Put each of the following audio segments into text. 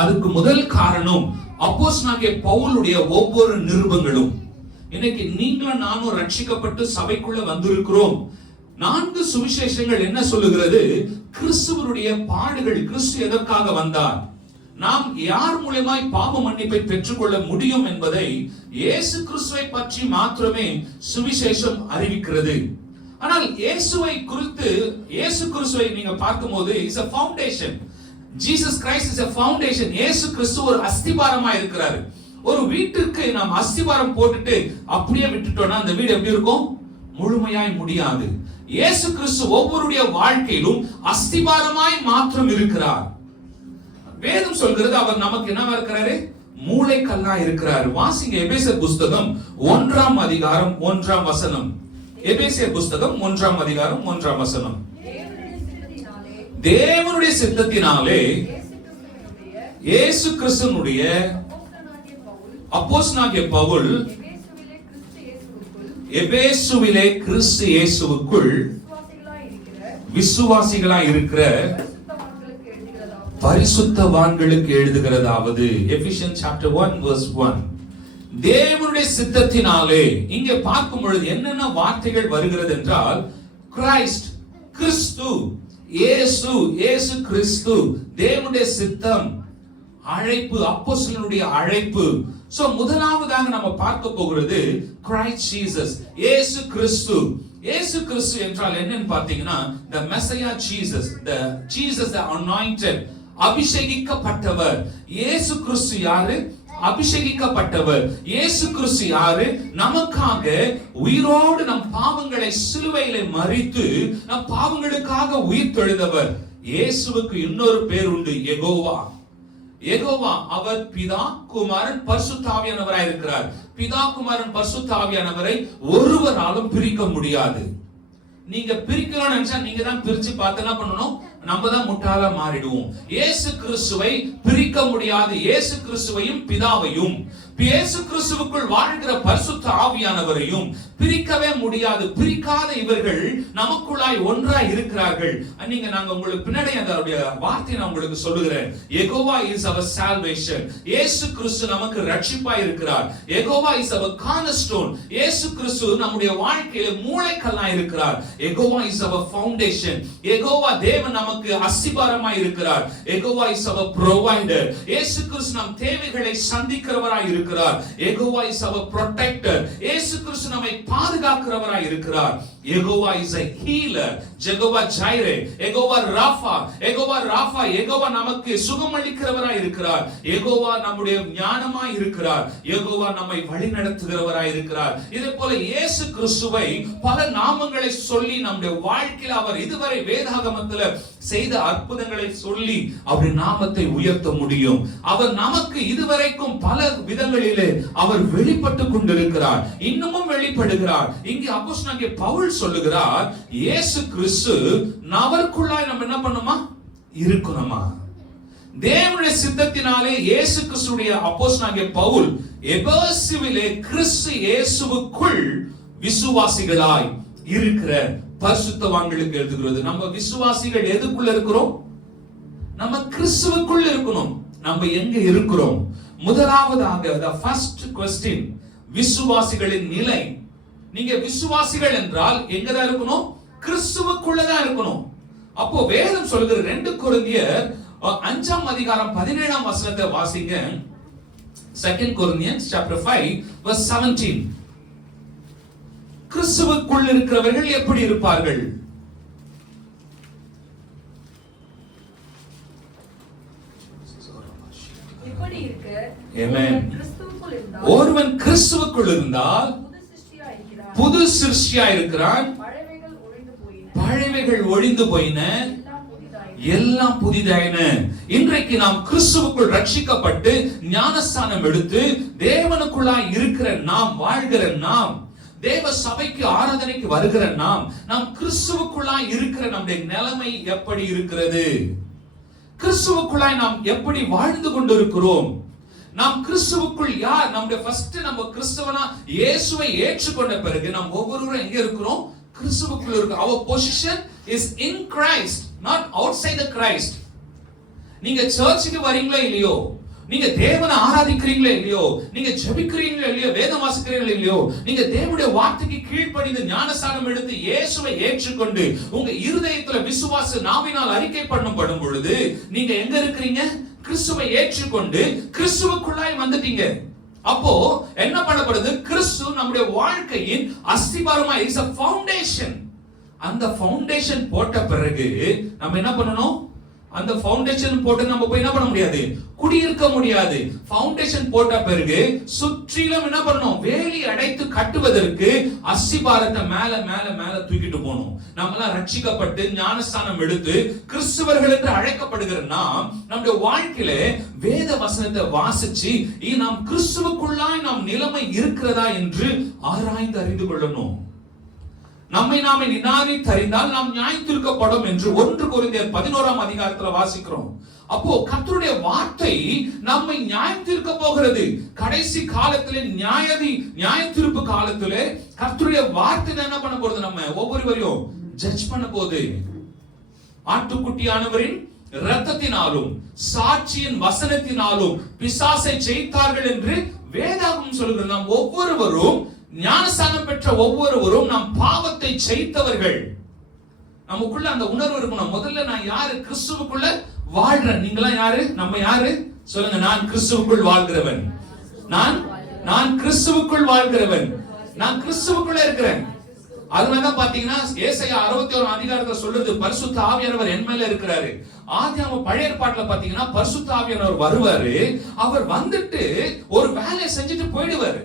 அதுக்கு முதல் காரணம் அப்போஸ்தலனாகிய பவுலுடைய ஒவ்வொரு நிருபங்களும். இன்னைக்கு நீங்களும் நானும் ரட்சிக்கப்பட்டு சபைக்குள்ள வந்திருக்கிறோம். 4 சுவிசேஷங்கள் என்ன சொல்லுகிறது? கிறிஸ்துவனுடைய பாடுகள், கிறிஸ்து எதற்காக வந்தார், நாம் யார் மூலமாய் பாவ மன்னிப்பை பெற்றுக்கொள்ள முடியும் என்பதை இயேசு கிறிஸ்துவை பற்றி மாத்திரமே சுவிசேஷம் அறிவிக்கிறது. ஆனால் இயேசுவை குறித்து, இயேசு கிறிஸ்துவை நீங்க பார்க்கும்போது is a foundation. Jesus Christ is a foundation. இயேசு கிறிஸ்து ஒரு அஸ்திபாரமா இருக்கிறார். ஒரு வீட்டுக்கு நாம் அஸ்திபாரம் போட்டுட்டு அப்படியே விட்டுட்டோம்னா அந்த வீடு எப்படி இருக்கும்? முழுமையாய் முடியாது. இயேசு கிறிஸ்து ஒவ்வொருடைய வாழ்க்கையிலும் அஸ்திபாரமாய் மாத்திரம் இருக்கிறார். வேதம் சொல்கிறது அவர் நமக்கு என்னவா இருக்கிறாரு? மூளைக்கல்லா இருக்கிறார். வாசிங்க எபேசியர் புஸ்தகம் 1ஆம் அதிகாரம் 1ஆம் வசனம். எபேசியர் புஸ்தகம் 1ஆம் அதிகாரம் 1ஆம் வசனம். தேவனுடைய சித்தத்தினாலே இயேசு கிறிஸ்துவினுடைய அப்போஸ்தலனாகிய பவுல் எபேசுவிலே கிறிஸ்து இயேசுவுக்குள் விசுவாசிகளாய் இருக்கிற பரிசுத்தவான்களுக்கு எழுதுகிறதாவது. எபிசியன்ஸ் சாப்டர் 1 verse 1. தேவனுடைய சித்தத்தினாலே இங்கே பார்க்கும் பொழுது என்னென்ன வார்த்தைகள் வருகிறது என்றால், கிரைஸ்ட், கிறிஸ்து, இயேசு, இயேசு கிறிஸ்து, தேவனுடைய சித்தம், அழைப்பு, அப்போஸ்தலனுடைய அழைப்பு. சோ முதலாவதாக நம்ம பார்க்க போகிறது கிரைஸ்ட் ஜீசஸ், இயேசு கிறிஸ்து. இயேசு கிறிஸ்து என்றால் என்னன்னு பார்த்தீங்கன்னா the Messiah Jesus, the Jesus the anointed, அபிஷேகிக்கப்பட்டவர். இயேசு கிறிஸ்து யாரு? அபிஷேகிக்கப்பட்டவர். இயேசு கிறிஸ்து யாரு? நமக்காக உயிரோடு நம் பாவங்களை சிலுவையிலே மரித்து நம் பாவங்களுக்காக உயிர் தெழுந்தவர். இயேசுவுக்கு இன்னொரு பேர் உண்டு, யெகோவா. யெகோவா அவர் பிதா, குமாரன், பரிசுத்த ஆவியானவராய் இருக்கிறார். பிதா, குமாரன், பரிசுத்த ஆவியானவரை ஒருவராலும் பிரிக்க முடியாது. நீங்க பிரிக்கணும்னு நினைச்சா நீங்க தான் பிரிச்சு பார்த்து என்ன பண்ணணும்? நம்ம தான் முட்டாளா மாறிடுவோம். இயேசு கிறிஸ்துவை பிரிக்க முடியாது. இயேசு கிறிஸ்துவையும் பிதாவையும் இயேசு கிறிஸ்துவுக்குள் வாழ்கிற பரிசுத்த ஆவியானவரையும் பிரிக்கவே முடியாது. பிரிக்காத இவர்கள் நமக்குள்ளாய் ஒன்றாய் இருக்கிறார்கள். நீங்க நாங்க உங்களுக்கு பின்னாடி அதோட வார்த்தை நான் உங்களுக்கு சொல்லுகிறேன். Jehovah is our salvation. இயேசு கிறிஸ்து நமக்கு ரட்சிப்பாய் இருக்கிறார். Jehovah is our cornerstone. இயேசு கிறிஸ்து நம்முடைய வாழ்க்கையில மூளைக்கல்லாய் இருக்கிறார். Jehovah is our foundation. Jehovah தேவன் நமக்கு அஸ்திபாரமாய் இருக்கிறார். Jehovah is our provider. இயேசு கிறிஸ்து நம் தேவைகளை சந்திக்கிறவராய் இருக்கிறார். Jehovah is our protector. இயேசு கிறிஸ்து நம்மை பாதுகாக்கிறவராய் இருக்கிறார். Jehovah is a healer. Jehovah Jireh, Jehovah Rapha, Jehovah Rapha, Jehovah நமக்கு சுகமளிக்கிறவராய் இருக்கிறார். யெகோவா நம்முடைய ஞானமாய் இருக்கிறார். யெகோவா நம்மை வழிநடத்துகிறவராய் இருக்கிறார். இதே போல இயேசு கிறிஸ்துவை பல நாமங்களை சொல்லி நம்முடைய வாழ்க்கையில் அவர் இதுவரை வேதாகமத்தில் செய்த அற்புதங்களை சொல்லி அவருடைய நாமத்தை உயர்த்த முடியும். அவர் நமக்கு இதுவரைக்கும் பல விதங்களிலே அவர் வெளிப்பட்டு கொண்டிருக்கிறார், இன்னமும் வெளிப்படுகிறார். இங்கே அப்போஸ்தலனாகிய பவுல் சொல்லுகிறார், இயேசு கிறிஸ்து அவருக்குள்ளாய் நம்ம என்ன பண்ணுமா? இருக்கணுமா? தேவனுடைய சித்தத்தினாலே இயேசு கிறிஸ்துடைய அப்போஸ்தலனாகிய பவுல் எபேசுவிலே கிறிஸ்து இயேசுவுக்குள் விசுவாசிகளாய் இருக்கிற பரிசுத்தவான்களுக்கு எழுதுகிறது. நம்ம விசுவாசிகள் எதுக்குள்ள இருக்கிறோம்? நம்ம கிறிஸ்துவுக்குள் இருக்கணும். நம்ம எங்க இருக்கிறோம்? முதலாவதாக the first question, விசுவாசிகளின் நிலை. நீங்க விசுவாசிகள் என்றால் எங்க தான் இருக்கணும்? கிறிஸ்துவுக்குள்ள தான் இருக்கணும். அப்போ வேதம் சொல்லுகிற 2 கொரிந்தியர் 5ஆம் அதிகாரம் 17ஆம் வசனத்தை வாசிங்க. 2 Corinthians chapter 5 verse 17. கிறிஸ்துவுக்குள் இருக்கிறவர்கள் எப்படி இருப்பார்கள்? எப்படி இருக்க? ஆமென். ஒருவன் கிறிஸ்துவுக்குள் இருந்தால் புது சிருஷ்டியாய் இருக்கிறான். பழையவைகள் ஒழிந்து போயின, எல்லாம் புதிதாயின. இன்றைக்கு நாம் கிறிஸ்துவுக்குள் ரட்சிக்கப்பட்டு ஞானஸ்தானம் எடுத்து தேவனுக்குள்ளாய் இருக்கிற நாம், வாழ்கிற நாம், தேவ சபைக்கு ஆராதனைக்கு வருகிற நாம் கிறிஸ்துவுக்குள்ளாய் இருக்கிற நம்முடைய நிலைமை எப்படி இருக்கிறது? கிறிஸ்துவுக்குள்ளாய் நாம் எப்படி வாழ்ந்து கொண்டிருக்கிறோம்? நாம் கிறிஸ்துவுக்குள் யார்? நம்முடைய ஃபர்ஸ்ட் நம்ம கிறிஸ்தவனா இயேசுவை ஏற்றுக்கொண்ட பிறகு நாம் ஒவ்வொருவரும் எங்க இருக்கிறோம்? கிறிஸ்துவுக்குள் இருக்கோம். Our position is in Christ, not outside the Christ. நீங்க சர்ச்சுக்கு வரீங்களோ இல்லையோ, நீங்க தேவனை ஆராதிக்கிறீங்களோ இல்லையோ, நீங்க ஜெபிக்கிறீங்களோ இல்லையோ, வேதம் வாசிக்கிறீங்களோ இல்லையோ, நீங்க தேவனுடைய வார்த்தைக்கு கீழ்ப்படிந்து ஞானஸ்நானம் எடுத்து இயேசுவை ஏற்றுக்கொண்டு உங்க இருதயத்துல விசுவாச நாவினால் அறிக்கை பண்ணப்படும் பொழுது நீங்க எங்க இருக்கிறீங்க? கிறிஸ்துவை ஏற்றுக்கொண்டு கிறிஸ்துவுக்குள்ளாய் வந்துட்டீங்க. அப்போ என்ன பண்ணப்படுது? கிறிஸ்து நம்முடைய வாழ்க்கையின் அஸ்திபாரமா இஸ் a foundation. அந்த ஃபவுண்டேஷன் போட்ட பிறகு நம்ம என்ன பண்ணணும்? அந்த ஃபவுண்டேஷன் போட்டு நம்ம போய் என்ன பண்ண முடியாது? குடியிருக்க முடியாது. ஃபவுண்டேஷன் போட்ட பிறகு சுற்றிலும் என்ன பண்ணணும்? வேலி அடைத்து கட்டுவதற்கு அஸ்திபாரத்தை மேல மேல மேல தூக்கிட்டு போகணும். நம்மளாம் ரட்சிக்கப்பட்டு ஞானஸ்நானம் எடுத்து கிறிஸ்துவர்கள் என்று அழைக்கப்படுகிற நாம் நம்முடைய வாழ்க்கையில வேத வசனத்தை வாசிச்சு நாம் கிறிஸ்துவுக்குள்ளாய் நாம் நிலைமை இருக்கிறதா என்று ஆராய்ந்து அறிந்து கொள்ளணும். நம்மை நாமே நிதானித்து அறிந்தால் நாம் நியாயத்தீர்க்கப்படும் என்று 1 கொரிந்தியர் 11ஆம் அதிகாரத்துல வாசிக்கிறோம். அப்போ கர்த்தருடைய வார்த்தை நம்மை நியாயத்தீர்க்க போகிறது. கடைசி காலத்திலே நியாயத்தீர்ப்பு காலத்திலே கர்த்தருடைய வார்த்தை என்ன பண்ண போறது? நம்ம ஒவ்வொருவரையும் ஜட்ஜ் பண்ண போகுது. ஆட்டுக்குட்டியானவரின் இரத்தத்தினாலும் சாட்சியின் வசனத்தினாலும் பிசாசை ஜெயித்தார்கள் என்று வேதாகமம் சொல்கிறது. நாம் ஒவ்வொருவரும் ஞானஸ்நானம் பெற்ற ஒவ்வொருவரும் நாம் பாவத்தை ஜெயித்தவர்கள். நமக்குள்ள அந்த உணர்வு இருக்கணும். முதல்ல நான் யாரு? கிறிஸ்துவுக்குள்ள வாழ்றேன். நீங்களாம் யாரு? நம்ம யாரு? சொல்லுங்க. நான் கிறிஸ்துவுக்குள் வாழ்கிறவன். நான் கிறிஸ்துவுக்குள் வாழ்கிறவன். நான் கிறிஸ்துவுக்குள்ள இருக்கிறேன். அதனாலதான் பாத்தீங்கன்னா ஏசாயா 61 அதிகாரத்துல சொல்றது பரிசுத்த ஆவியானவர் என் மேல இருக்கிறாரு. ஆதியாகம பழைய ஏற்பாட்டுல பாத்தீங்கன்னா பரிசுத்த ஆவியானவர் வருவாரு. அவர் வந்துட்டு ஒரு வேலையை செஞ்சுட்டு போயிடுவாரு.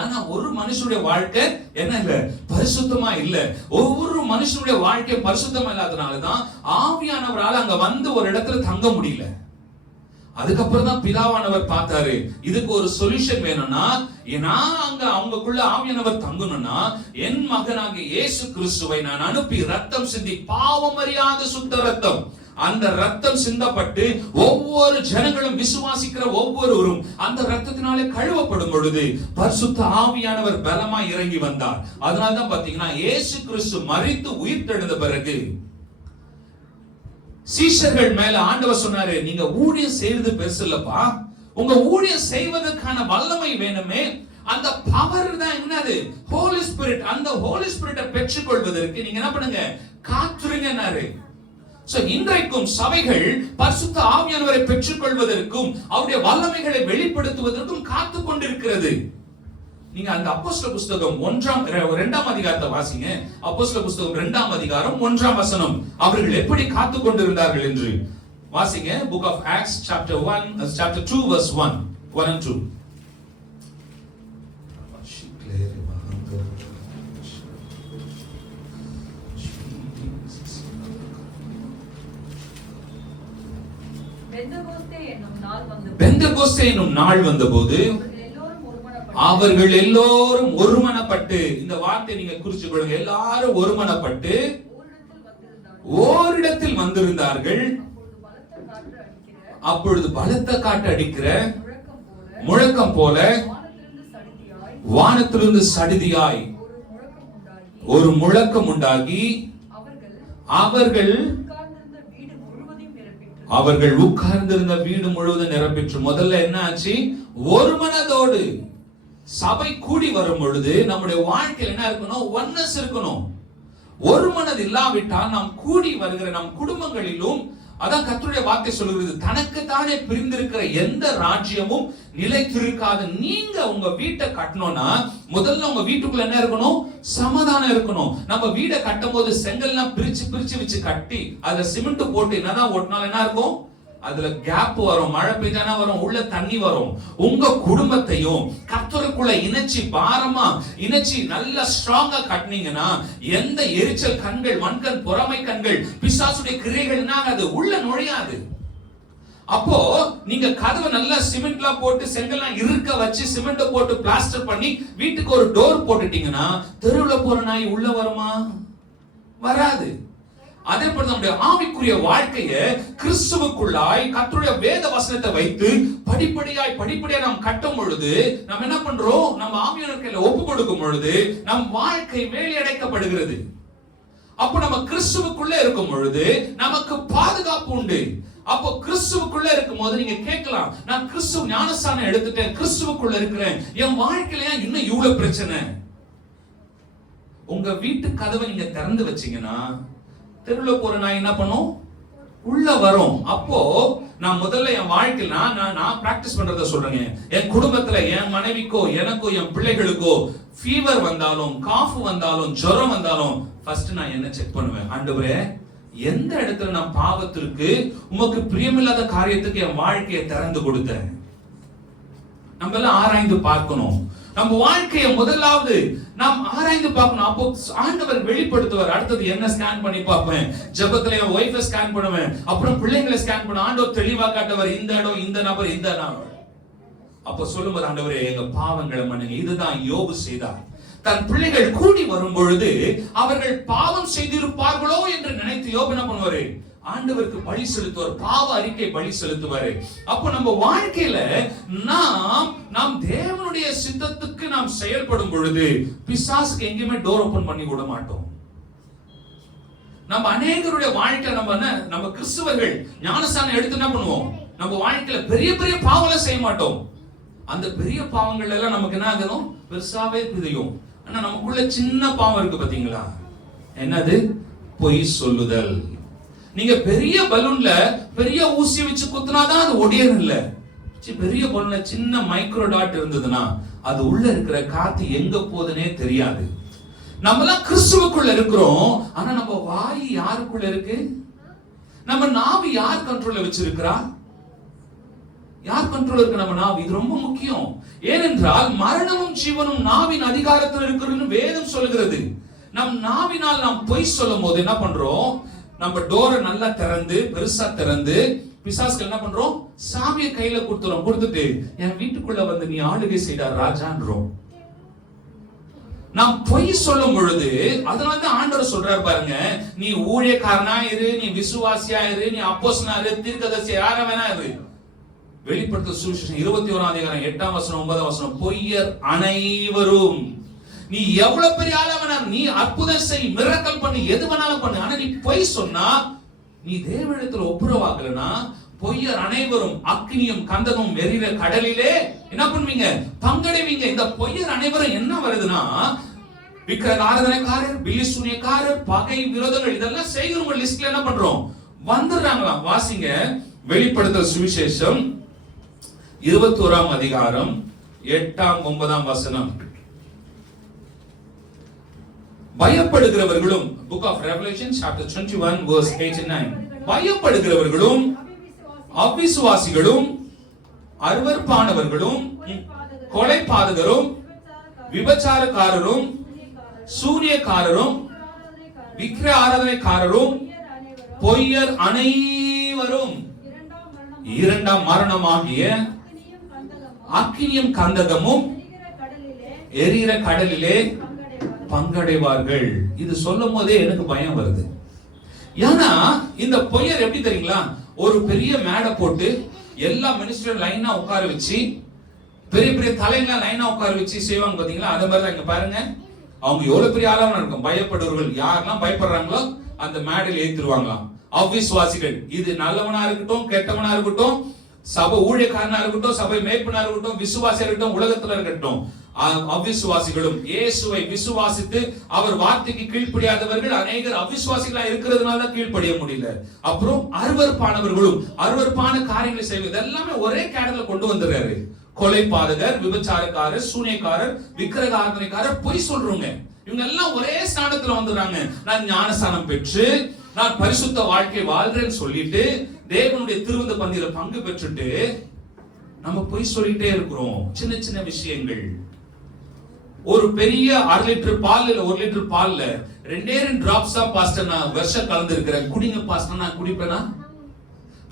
ஏன்னா ஒரு மனுஷனுடைய வாழ்க்கை என்ன இல்ல? பரிசுத்தமா இல்ல. ஒவ்வொரு மனுஷனுடைய வாழ்க்கை பரிசுத்தமா இல்லாதனாலதான் ஆவியானவரால் அங்க வந்து ஒரு இடத்துல தங்க முடியல. அதுக்கப்புறம் தான் பிதாவானவர் பார்த்தாரு, இதுக்கு ஒரு சொல்யூஷன் வேணும்னா நான் அங்க அவங்களுக்குள்ள ஆவியானவர் தங்கணும்னா என் மகனாக இயேசு கிறிஸ்துவை நான் அனுப்பி ரத்தம் சிந்தி, பாவம் அறியாத சுத்த ரத்தம், அந்த ரத்தம் சிந்தப்பட்டு ஒவ்வொரு ஜனங்களும் விசுவாசிக்கிற ஒவ்வொருவரும் அந்த ரத்தத்தினாலே கழுவப்படும் பொழுது பரிசுத்த ஆவியானவர் பலமாய் இறங்கி வந்தார். அதனால்தான் பாத்தீங்கன்னா இயேசு கிறிஸ்து மரித்து உயிர்த்தெழுந்த பிறகு சீஷர்கள் மேல ஆண்டவர் சொன்னாரு, நீங்க ஊழியம் செய்வது பெருசு இல்லப்பா, உங்க ஊழியம் செய்வதற்கான வல்லமை வேணுமே. அந்த பவர் தான் என்னது? ஹோலி ஸ்பிரிட். அந்த ஹோலி ஸ்பிரிட்டை பெற்றுக்கொள்வதற்கு நீங்க என்ன பண்ணுங்க? காத்துருங்கன்னாரு. இன்றைக்கும் சபைகள் பரிசுத்த ஆவியானவரை பெற்றுக்கொள்வதற்கும் அவருடைய வல்லமைகளை வெளிப்படுத்துவதற்கும் காத்து கொண்டிருக்கிறது. நீங்க அந்த அப்போஸ்தலர் புஸ்தகம் 2ஆம் அதிகாரத்தை வாசிங்க. அப்போஸ்தலர் புஸ்தகம் 2ஆம் அதிகாரம் 1ஆம் வசனம். அவர்கள் எப்படி காத்து கொண்டிருந்தார்கள் என்று வாசிங்க. Book of Acts chapter 2 verse 1 and 2. பெந்தெகோஸ்தே என்னும் நாள் வந்தபோது அவர்கள் எல்லோரும் ஒருமனப்பட்டு, இந்த வார்த்தை நீங்க குறிச்சு கொள்ளுங்க, எல்லாரும் ஒருமனப்பட்டு ஓரிடத்தில் வந்திருந்தார்கள். அப்பொழுது பலத்த காற்று அடிக்கிற முழக்கம் போல வானத்திலிருந்து சடிதியாய் ஒரு முழக்கம் உண்டாகி அவர்கள் உட்கார்ந்திருந்த வீடு முழுவதும் நிரம்பிற்று. முதல்ல என்ன ஆச்சு? ஒரு மனதோடு சபை கூடி வரும் பொழுது நம்முடைய வாழ்க்கையில் என்ன இருக்கணும்? ஒன்னஸ் இருக்கணும். ஒரு மனது இல்லாவிட்டால் நாம் கூடி வருகிற நம் குடும்பங்களிலும், அதான் கர்த்தருடைய வார்த்தை சொல்கிறது, தனக்கு தானே பிரிந்திருக்கிற எந்த ராஜ்யமும் நிலைத்திருக்காது. நீங்க உங்க வீட்டை கட்டணும்னா முதல்ல உங்க வீட்டுக்குள்ள என்ன இருக்கணும்? சமாதானம் இருக்கணும். நம்ம வீடை கட்டும் போது செங்கல்லாம் பிரிச்சு பிரிச்சு வச்சு கட்டி அதுல சிமெண்ட் போட்டு என்னதான் ஓட்டினாலும் என்ன இருக்கும்? அதுல கேப் வரும், மழை பெய்தானா வரும், உள்ள தண்ணி வரும். உங்க குடும்பத்தையும் கர்த்தருக்குள்ள இணைச்சி பாரமா இணைச்சி நல்ல ஸ்ட்ராங்கா கட்டினீங்கன்னா எந்த எரிச்சல் கண்கள், வன்கண், பொறாமை கண்கள், பிசாசுடைய கிரியைகள் என்ன ஆகாது? உள்ள நுழையாது. அப்போ நீங்க கதவை நல்லா சிமெண்ட்லாம் போட்டு செங்கல்லாம் இருக்க வச்சு சிமெண்ட் போட்டு பிளாஸ்டர் பண்ணி வீட்டுக்கு ஒரு டோர் போட்டுட்டீங்கன்னா தெருவுல போற நாய் உள்ள வருமா? வராது. அதே போல நம்முடைய ஆவிக்குரிய வாழ்க்கையை கிறிஸ்துவுக்குள்ளாய் கர்த்தருடைய வேத வசனத்தை வைத்து படிப்படியா நாம் கட்டும் பொழுது நம்ம என்ன பண்றோம்? நம்ம ஆவியானவர் கையில ஒப்பு கொடுக்கும் பொழுது நம் வாழ்க்கை வேலையடைக்கப்படுகிறது. அப்ப நம்ம கிறிஸ்துவுக்குள்ள இருக்கும் பொழுது நமக்கு பாதுகாப்பு உண்டு. அப்போ கிறிஸ்துவுக்குள்ள இருக்கும் போது நீங்க கேட்கலாம், நான் கிறிஸ்துவ ஞானஸ்தானம் எடுத்துட்டேன், கிறிஸ்துவுக்குள்ள இருக்கிறேன், என் வாழ்க்கையில இன்னும் இவ்வளவு பிரச்சனை. உங்க வீட்டு கதவை நீங்க திறந்து வச்சீங்கன்னா தெருவில் போற நான் என்ன பண்ணும், உள்ள வரும். அப்போ நான் முதல்ல என் வாழ்க்கையில் நான் பிராக்டிஸ் பண்றத சொல்றேங்க. என் குடும்பத்துல என் மனைவிக்கோ எனக்கோ என் பிள்ளைகளுக்கோ ஃபீவர் வந்தாலும் காஃப் வந்தாலும் ஜுரம் வந்தாலும் ஃபர்ஸ்ட் நான் என்ன செக் பண்ணுவேன், ஆண்டவரே எந்த இடத்துல நான் பாவத்திற்கு உமக்கு பிரியமில்லாத காரியத்துக்கு என் வாழ்க்கையை திறந்து கொடுத்தேன். நம்ம எல்லாம் ஆராய்ந்து பார்க்கணும். நம்ம வாழ்க்கையை முதலாவது நாம் ஆராய்ந்து பார்க்கணும். அப்போ ஆண்டவர் வெளிப்படுத்துவார். அடுத்தது என்ன ஸ்கேன் பண்ணி பார்ப்பேன், ஜெபத்துல என் ஒய்ஃபை ஸ்கேன் பண்ணுவேன், அப்புறம் பிள்ளைங்களை ஸ்கேன் பண்ண ஆண்டவர் தெளிவா காட்டுவார், இந்த இடம் இந்த நபர் இந்த நபர். அப்ப சொல்லும்போது ஆண்டவரே எங்க பாவங்களை மன்னிங்க. இதுதான் யோபு செய்தார். தன் பிள்ளைகள் கூடி வரும் பொழுது அவர்கள் பாவம் செய்திருப்பார்களோ என்று நினைத்து யோபு என்ன பண்ணுவாரு, ஆண்டவருக்கு பலி செலுத்துவார், பாவ அறிக்கை பலி செலுத்துவாரு. அப்போ நம்ம வாழ்க்கையில நாம் தேவனுடைய சித்தத்துக்கு நாம் செயல்படும் பொழுது பிசாசுக்கு எங்கேயுமே டோர் ஓபன் பண்ணி விட மாட்டோம். நம்ம அநேகருடைய வாழ்க்கை நம்ம கிறிஸ்தவர்கள் ஞானஸ்தானம் எடுத்து என்ன பண்ணுவோம், நம்ம வாழ்க்கையில பெரிய பெரிய பாவங்களை செய்ய மாட்டோம். அந்த பெரிய பாவங்கள் எல்லாம் நமக்கு என்ன ஆகணும், பெருசாவே தெரியும். ஆனா நமக்குள்ள சின்ன பாவம் இருக்கு பாத்தீங்களா, என்னது, பொய் சொல்லுதல். நீங்க பெரிய பலூன்ல பெரிய ஊசி வச்சு குத்துனாதான் அது ஒடியன் இல்ல. பெரிய பலூன்ல சின்ன மைக்ரோ டாட் இருந்ததுன்னா அது உள்ள இருக்கிற காத்து எங்க போகுதுன்னே தெரியாது. நம்ம எல்லாம் கிறிஸ்துவுக்குள்ள இருக்கிறோம். ஆனா நம்ம வாய் யாருக்குள்ள இருக்கு, நம்ம நாவி யார் கண்ட்ரோல்ல வச்சிருக்கிறா, யார் கண்ட்ரோல் இருக்கு நம்ம நாவி. இது ரொம்ப முக்கியம். ஏனென்றால் மரணமும் ஜீவனும் நாவின் அதிகாரத்தில் இருக்கிறது வேதம் சொல்கிறது. நம் நாவினால் நாம் பொய் சொல்லும் போது என்ன பண்றோம், நம்ம டோரை நல்லா திறந்து பெருசா திறந்து பிசாசுக்கு என்ன பண்றோம், சாவியை கையில கொடுத்துட்டு என் வீட்டுக்குள்ள வந்து நீ ஆளுகை செய்தார் ராஜான்றோம். நாம் பொய் சொல்லும் பொழுது அதனாலதான் ஆண்டவர் சொல்றாரு பாருங்க, நீ ஊழியக்காரனா இரு, நீ விசுவாசியா இரு, நீ அப்போஸ்தலனா இரு, தீர்க்கதரிசி யாரா வேணா இரு. வெளிப்படுத்தல் சுவிசேஷம் 21ஆம் அதிகாரம் 8ஆம் வசனம் 9ஆம் வசனம், பொய்யர் அனைவரும், நீ எவ்வளவு பெரிய ஆளா வேணா, நீ அற்புதம் செய், மிரக்கல் பண்ணி, எது வேணாலும் பண்ணு, ஆனா நீ பொய் சொன்னா, நீ தேவனிடத்தில் ஒப்புரவாகலனா, பொய்யர் அனைவரும் அக்னியும் கந்தகமும் எரிகிற கடலிலே என்ன பண்ணுவீங்க, பங்கடைவீங்க. இந்த பொய்யர் அனைவரும் என்ன வருதுன்னா, விக்கிரக ஆராதனைக்காரர், பில்லி சூனியக்காரர், பகை விரோதங்கள், இதெல்லாம் செய்கிறவங்க லிஸ்ட்ல என்ன பண்றோம், வந்துடுறாங்களாம். வாசிங்க வெளிப்படுத்தல் சுவிசேஷம் 21ஆம் அதிகாரம் 8ஆம் 9ஆம் வசனம். பயப்படுகிறவர்களும், Book of Revelation chapter 21 verse 8 and 9, பயப்படுகிறவர்களும் அவிசுவாசிகளும் அருவருப்பானவர்களும் கொலைபாதகரும் விபச்சாரக்காரரும் சூனியக்காரரும் விக்கிரக ஆராதனைக்காரரும் பொய்யர் அனைவரும் இரண்டாம் மரணமாகிய அக்கினியும் கந்தகமும் எரிகிற கடலிலே பங்கடைவார்கள். இது சொல்லும் போதே எனக்கு பயம் வருது. ஏன்னா இந்த பொய்யர் எப்படி தெரியுங்களா, ஒரு பெரிய மேடை போட்டு எல்லா மினிஸ்டரும் லைனா உட்கார வச்சு, பெரிய பெரிய தலைங்களா லைனா உட்கார வச்சு செய்வாங்க பாத்தீங்களா. அதே மாதிரி தான் இங்க பாருங்க, அவங்க எவ்வளவு பெரிய ஆளாவும் இருக்கும். பயப்படுவர்கள் யாரெல்லாம் பயப்படுறாங்களோ அந்த மேடையில் ஏத்துருவாங்களாம். அவிசுவாசிகள், இது நல்லவனா இருக்கட்டும் கெட்டவனா இருக்கட்டும், சபை ஊழியக்காரனா இருக்கட்டும், சபை மேய்ப்பனா இருக்கட்டும், விசுவாசியா இருக்கட்டும், உலகத்துல இருக்கட்டும், அவிசுவாசிகளும் இயேசுவை விசுவாசித்து அவர் வார்த்தைக்கு கீழ்ப்படியாதவர்கள் அநேகர் அவிசுவாசிகளா இருக்கிறதுனால தான் கீழ்ப்படிய முடியல. அப்புறம் அருவருப்பானவர்களும் அருவருப்பான காரியங்களை செய்வது எல்லாமே ஒரே கேடர்ல கொண்டு வந்துடுறாரு. கொலைபாதகர், விபச்சாரக்காரர், சூனியக்காரர், விக்கிரக ஆராதனைக்காரர், பொய் சொல்றவங்க, இவங்க எல்லாம் ஒரே ஸ்தானத்துல வந்துடுறாங்க. நான் ஞானஸ்தானம் பெற்று நான் பரிசுத்த வாழ்க்கை வாழ்றேன்னு சொல்லிட்டு தேவனுடைய திருவிந்த பந்தியில பங்கு பெற்றுட்டு நம்ம பொய் சொல்லிட்டே இருக்கிறோம். சின்ன சின்ன விஷயங்கள். ஒரு பெரிய 1/2 லிட்டர் பால் இல்ல 1 லிட்டர் பால்ல 2 டிராப்ஸ் தான் பாஸ்டர் நான் வருஷம் கலந்து இருக்கிறேன், குடிங்க பாஸ்டர். நான் குடிப்பேனா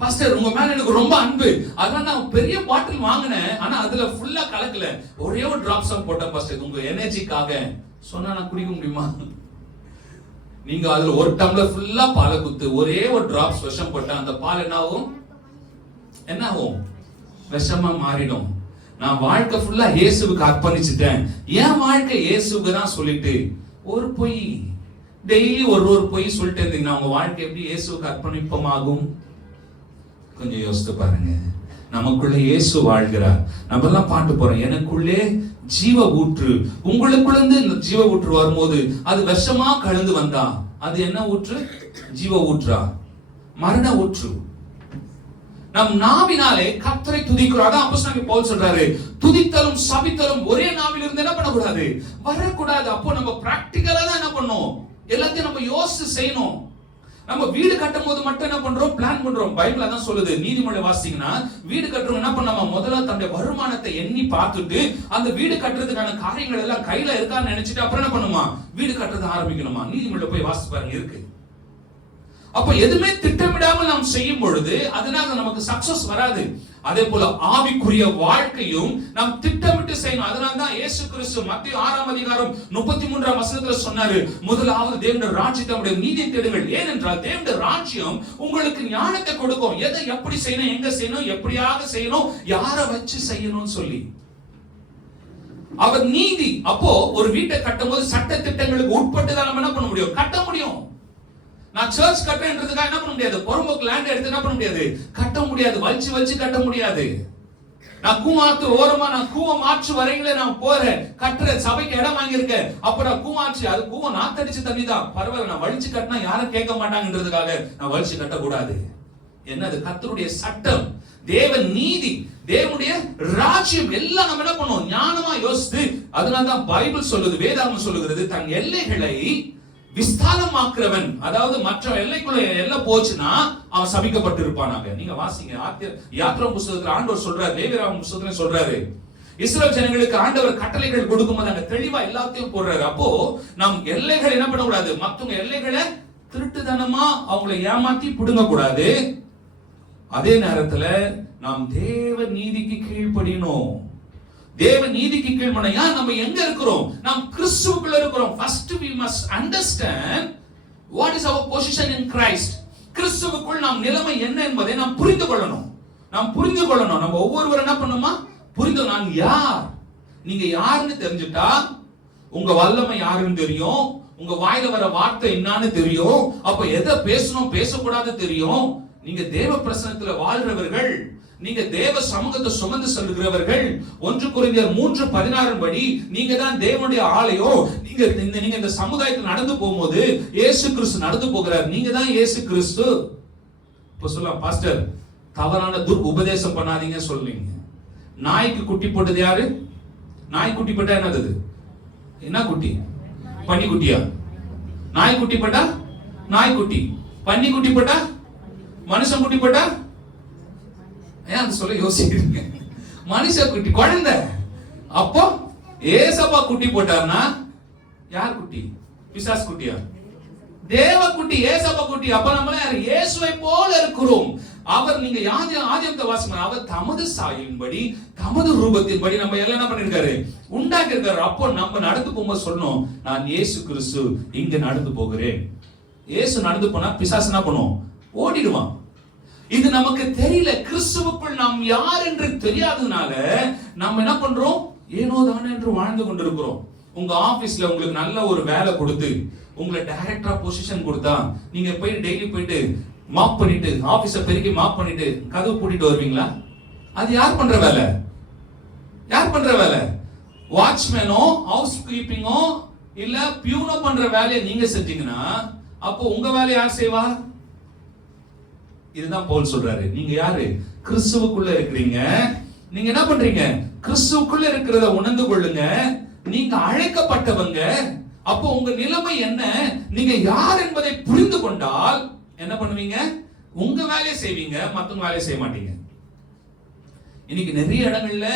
பாஸ்டர், உங்க மேல எனக்கு ரொம்ப அன்பு, அதான் நான் பெரிய பாட்டில் வாங்கினேன், ஆனா அதுல ஃபுல்லா கலக்கல, ஒரே ஒரு டிராப்ஸ் தான் போட்டேன் பாஸ்டர் உங்க எனர்ஜிக்காக சொன்னா நான் குடிக்க முடியுமா? நீங்க அதுல ஒரு டம்ளர் ஃபுல்லா பாலை குத்து ஒரே ஒரு டிராப்ஸ் விஷம் போட்டா அந்த பால் என்ன ஆகும், விஷமா மாறிடும். நான் வாழ்க்கை ஃபுல்லா இயேசுவுக்கு அர்ப்பணிச்சுட்டேன், என் வாழ்க்கை இயேசுவுக்கு தான் சொல்லிட்டு ஒரு பொய் டெய்லி ஒரு பொய் சொல்லிட்டு இருந்தீங்கன்னா உங்க வாழ்க்கை எப்படி இயேசுவுக்கு அர்ப்பணிப்பமாகும்? கொஞ்சம் யோசித்து பாருங்க. நமக்குள்ள இயேசு வாழ்கிறார். நம்ம எல்லாம் பாட்டு போறோம், எனக்குள்ளே ஜீவ ஊற்று. உங்களுக்குள்ள இருந்து இந்த ஜீவ ஊற்று வரும்போது அது விஷமா கலந்து வந்தா அது என்ன ஊற்று? ஜீவ ஊற்றா? மரண ஊற்று. நம் நாவினாலே கர்த்தரை துதிக்கிறோம். அதான் அப்போஸ்தலன் பவுல் சொல்றாரு, துதித்தலும் சபித்தலும் ஒரே நாவில் இருந்து என்ன பண்ணக்கூடாது? வரக்கூடாது. அப்போ நம்ம பிராக்டிகலா தான் என்ன பண்ணணும்? எல்லாத்தையும் நம்ம யோசிச்சு செய்யணும். நம்ம வீடு கட்டும் போது மட்டும் என்ன பண்றோம்? பிளான் பண்றோம். பைபிள் அதான் சொல்லுது. நீதிமொழி வாசிங்கன்னா வீடு கட்டுறவங்க என்ன பண்ணாம முதல்ல தன்னுடைய வருமானத்தை எண்ணி பார்த்துட்டு அந்த வீடு கட்டுறதுக்கான காரியங்கள் எல்லாம் கையில இருக்கான்னு நினைச்சிட்டு அப்புறம் என்ன பண்ணுமா? வீடு கட்டுறது ஆரம்பிக்கணுமா? நீதிமொழி போய் வாசிச்சு பாருங்க, இருக்கு. அப்ப எதுவுமே திட்டமிடாமல் நாம் செய்யும் பொழுது அதனால நமக்கு சக்சஸ் வராது. அதே போல ஆவிக்குரிய வாழ்க்கையும் நாம் திட்டமிட்டு செய்யணும். அதனால தான் இயேசு கிறிஸ்து மத்தேயு 6ஆம் அதிகாரம் 33ஆம் வசனத்துல சொன்னாரு, முதலாவது தேவனுடைய ராஜ்யத்தை நீதியை தேடுங்கள். ஏனென்றால் தேவனுடைய ராஜ்யம் உங்களுக்கு ஞானத்தை கொடுக்கும். எதை எப்படி செய்யணும், எங்க செய்யணும், எப்படியாக செய்யணும், யாரை வச்சு செய்யணும்னு சொல்லி. அவர் நீதி. அப்போ ஒரு வீட்டை கட்டும் போது சட்ட திட்டங்களுக்கு உட்பட்டு தான் நம்ம என்ன பண்ண முடியும்? கட்ட முடியும். நான் சர்ச் கட்டுறேன்றதுக்காக என்ன பண்ண முடியாது? பொறும்போக்கு லேண்ட் எடுத்து என்ன பண்ண முடியாது? கட்ட முடியாது. வச்சு கட்ட முடியாது. நான் கூவாத்து ஓரமா நான் கூவம் ஆற்று வரையில நான் போறேன், கட்டுற சபைக்கு இடம் வாங்கியிருக்கேன். அப்ப நான் கூவாச்சு, அது கூவம் நாத்தடிச்சு தண்ணி தான், பரவாயில்ல, நான் வலிச்சு கட்டினா யாரும் கேட்க மாட்டாங்கன்றதுக்காக நான் வலிச்சு கட்டக்கூடாது. என்னது? கர்த்தருடைய சட்டம், தேவன் நீதி, தேவனுடைய ராஜ்யம் எல்லாம் நம்ம என்ன பண்ணோம்? ஞானமா யோசித்து. அதனால்தான் பைபிள் சொல்லுது, வேதாகமம் சொல்லுகிறது, தன் எல்லைகளை விஸ்தாரமாக்குறவன், அதாவது மற்ற எல்லைக்குள்ள எல்லாம் போச்சுன்னா அவன் சபிக்கப்பட்டு இருப்பானாங்க. நீங்க வாசிங்க, யாத்ராகம புத்தகத்துல ஆண்டவர் சொல்றாரு, லேவியராகம புத்தகத்துல சொல்றாரு, இஸ்ரவேல் ஜனங்களுக்கு ஆண்டவர் கட்டளைகள் கொடுக்கும்போது அங்க தெளிவா எல்லாத்தையும் போடுறாரு. அப்போ நம் எல்லைகள் என்ன பண்ணக்கூடாது? மத்தவங்க எல்லைகளை திருட்டுத்தனமா அவங்களை ஏமாத்தி புடுங்க கூடாது. அதே நேரத்துல நாம் தேவ நீதிக்கு கீழ்ப்படியணும். தேவ நீதிக்கு கீழ்ப்படியா நம்ம எங்க இருக்கிறோம்? நாம் கிறிஸ்துவுக்குள்ள இருக்கிறோம். First we must understand what is our position in Christ. கிறிஸ்துவுக்குள் நாம் நிலைமை என்ன என்பதை நாம் புரிந்து கொள்ளணும். நம்ம ஒவ்வொருவரும் என்ன பண்ணணுமா? புரிந்து, நான் யார், நீங்க யாருன்னு தெரிஞ்சுட்டா உங்க வல்லமை யாருன்னு தெரியும், உங்க வாயில வர வார்த்தை என்னன்னு தெரியும். அப்ப எதை பேசணும் பேசக்கூடாது தெரியும். நீங்க தேவ பிரசன்னத்துல வாழ்றவர்கள், நீங்க தேவ சமூகத்தை சுமந்து செல்கிறவர்கள். 1 கொரிந்தியர் 3:16 படி நீங்க தான் தேவனுடைய ஆலயம். நீங்க இந்த சமுதாயத்தில் நடந்து போகும்போது இயேசு கிறிஸ்து நடந்து போகிறார். நீங்க தான் இயேசு கிறிஸ்து. இப்ப சொல்லலாம், பாஸ்டர் தவறான உபதேசம் பண்ணாதீங்க சொல்றீங்க. நாய்க்கு குட்டி போட்டது யாரு? நாய் குட்டி போட்டா என்னது? என்ன குட்டி? பன்னி குட்டியா? நாய் குட்டி போட்டா நாய்க்குட்டி, பன்னி குட்டி போட்டா மனுஷன் குட்டி போட்டா ஏன் சொல்ல யோசிக்கிறீங்க? மனுஷ குட்டி, குழந்தை. அப்போ ஏசப்பா குட்டி போட்டார்னா யார் குட்டி? பிசாசு குட்டியா? தேவ குட்டி, ஏசப்பா குட்டி. அப்ப நம்மள இயேசுவை போல இருக்கிறோம். அவர், நீங்க ஆதியாகமத்தை வாசிங்க, அவர் தமது சாயலின்படி தமது ரூபத்தின்படி நம்ம எல்லாம் என்ன பண்ணிருக்காரு? உண்டாக்கி இருக்காரு. அப்போ நம்ம நடந்து போகும்போது சொல்லணும், நான் இயேசு கிறிஸ்து இங்க நடந்து போகிறேன். இயேசு நடந்து போனா பிசாசு என்ன பண்ணும்? ஓடிடுவான். இது நமக்கு தெரியல. கிறிஸ்துவுக்குள் நாம் யார் என்று தெரியாததுனால நம்ம என்ன பண்றோம்? ஏனோ தானே என்று வாழ்ந்து கொண்டிருக்கிறோம். உங்க ஆபீஸ்ல உங்களுக்கு நல்ல ஒரு வேலை கொடுத்து உங்களை டைரக்டரா பொசிஷன் கொடுத்தா நீங்க போய் டெய்லி போயிட்டு மாப் பண்ணிட்டு ஆபீஸ பெருக்கி மாப் பண்ணிட்டு கதவு பூட்டிட்டு வருவீங்களா? அது யார் பண்ற வேலை? யார் பண்ற வேலை? வாட்ச்மேனோ ஹவுஸ் கீப்பிங்கோ இல்ல பியூனோ பண்ற வேலையை நீங்க செஞ்சீங்கன்னா அப்போ உங்க வேலையை யார் செய்வா? இதுதான் பவுல் சொல்றாரு. நீங்க யாரு? கிறிஸ்துவுக்குள்ள இருக்கிறீங்க. நீங்க என்ன பண்றீங்க? கிறிஸ்துவுக்குள்ள இருக்கிறத உணர்ந்து கொள்ளுங்க. நீங்க அழைக்கப்பட்டவங்க. அப்போ உங்க நிலைமை என்ன, நீங்க யார் என்பதை புரிந்து கொண்டால் என்ன பண்ணுவீங்க? உங்க வேலையை செய்வீங்க, மத்தவங்க வேலையை செய்ய மாட்டீங்க. இன்னைக்கு நிறைய இடங்கள்ல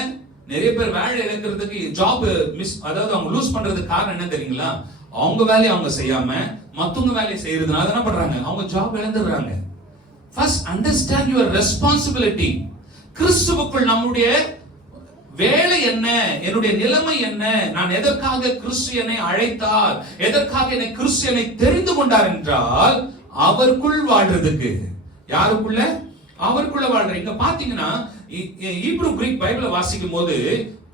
நிறைய பேர் வேலை இழக்கிறதுக்கு, ஜாப் மிஸ், அதாவது அவங்க லூஸ் பண்றதுக்கு காரணம் என்ன தெரியுங்களா? அவங்க வேலையை அவங்க செய்யாம மத்தவங்க வேலையை செய்யறதுனால என்ன பண்றாங்க? அவங்க job இழந்துடுறாங்க. First understand your responsibility. கிறிஸ்துவுக்குள் நம்முடைய வேலை என்ன, என்னுடைய நிலைமை என்ன, நான் எதற்காக கிறிஸ்து என்னை அழைத்தார், எதற்காக என்னை கிறிஸ்து என்னை தெரிந்து கொண்டார் என்றால் அவருக்குள் வாழ்றதுக்கு. யாருக்குள்ள? அவருக்குள்ள வாழ்ற. இங்க பாத்தீங்கன்னா ஹீப்ரு கிரீக் பைபிளை வாசிக்கும் போது